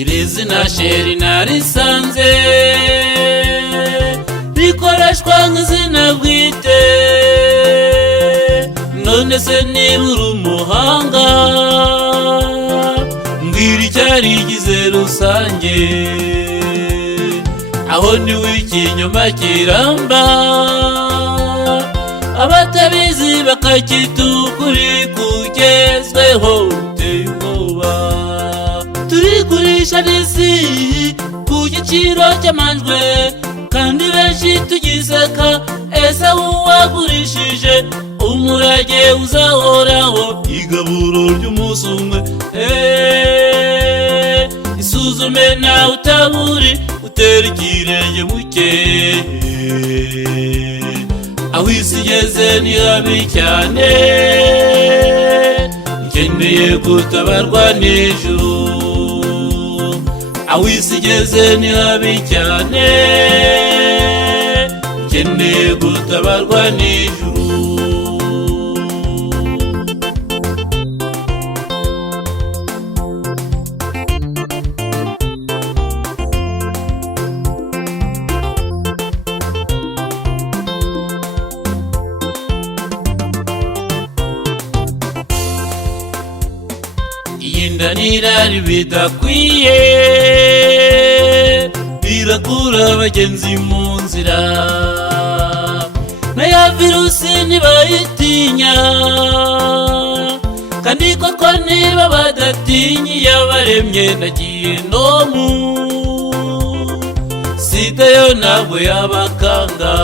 Irizina sheri narisanze rikoreshwa nk'izina bwite, none se niba uri umuhanga mbwira icyarigize rusange, aho niwe ikinyoma kiramba abatabizi bakakita ukuri kugezweho. Uteye ubwoba turigurisha n'isi ku giciro cy'amanjwe, kandi benshi tugiseka. Ese uwagurishije umurage uzahoraho, igaburo ry'umunsi umwe. Isuzume nawe utaburi utera ikirenge muke, aho isi igeze ni habi cyane, ikeneye gutabarwa n'ijuru. Aho isi igeze ni habi cyane, ikeneye gutabarwa n'ijuru. Inda n'irari bidakwiye birakura abagenzi mu nzira, na ya virusi ntibayitinya, kandi koko niba badatinye yabaremye nagiye nomu. Sida yo ntabwo yabakanga,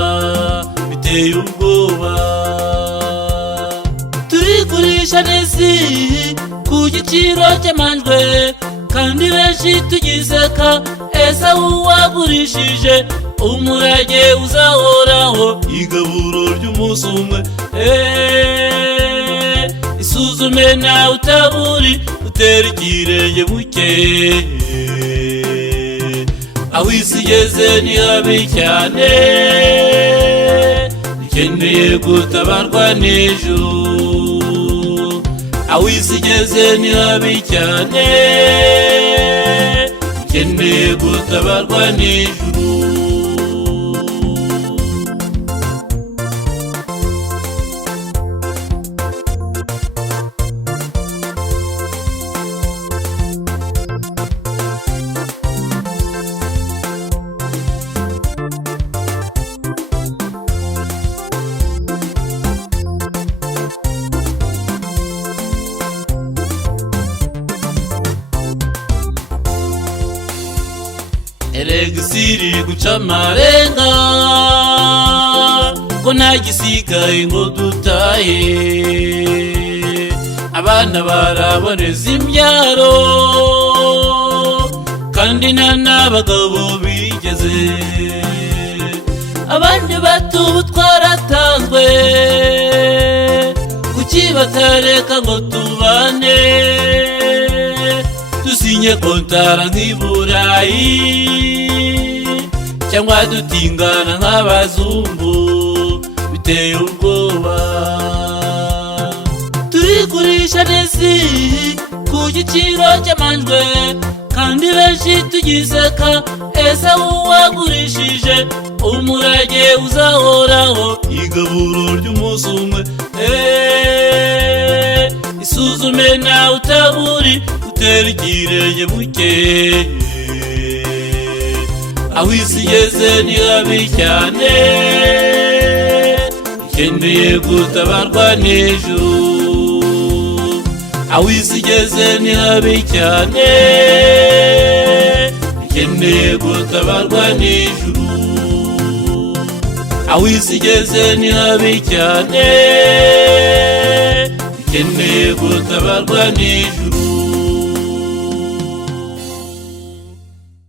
biteye ubwoba. Turigurisha n'isi ku giciro cy'amanjwe, kandi benshi tugiseka. Ese uwagurishije umurage uzahoraho, igaburo ry'umunsi umwe. Isuzume nawe utaburi utera ikirenge muke, aho isi igeze ni habi cyane, ikeneye gutabarwa n'ijuru. Aho isi igeze ni habi cyane, ikeneye gutabarwa n'ijuru. Elegisi guca amarenga ko nta gisigaye ngo dutahe, abana baraboneza imbyaro kandi nta n'abagabo bigeze. Abandi batubu twaratanzwe, kuki batareka ngo tubane, dusinye kontara nk'i Burayi cyangwa dutingana nk'abazungu. Biteye ubwoba turigurisha n'isi ku giciro cy'amanjwe, kandi benshi tugiseka. Ese uwagurishije umurage uzahoraho, igaburo ry'umunsi umwe. Isuzume nawe utaburi utera ikirenge muke, aho isi igeze ni habi cyane, ikeneye gutabarwa n'ijuru. Aho isi igeze ni habi cyane, ikeneye gutabarwa n'ijuru. Aho isi igeze ni habi cyane, ikeneye gutabarwa n'ijuru.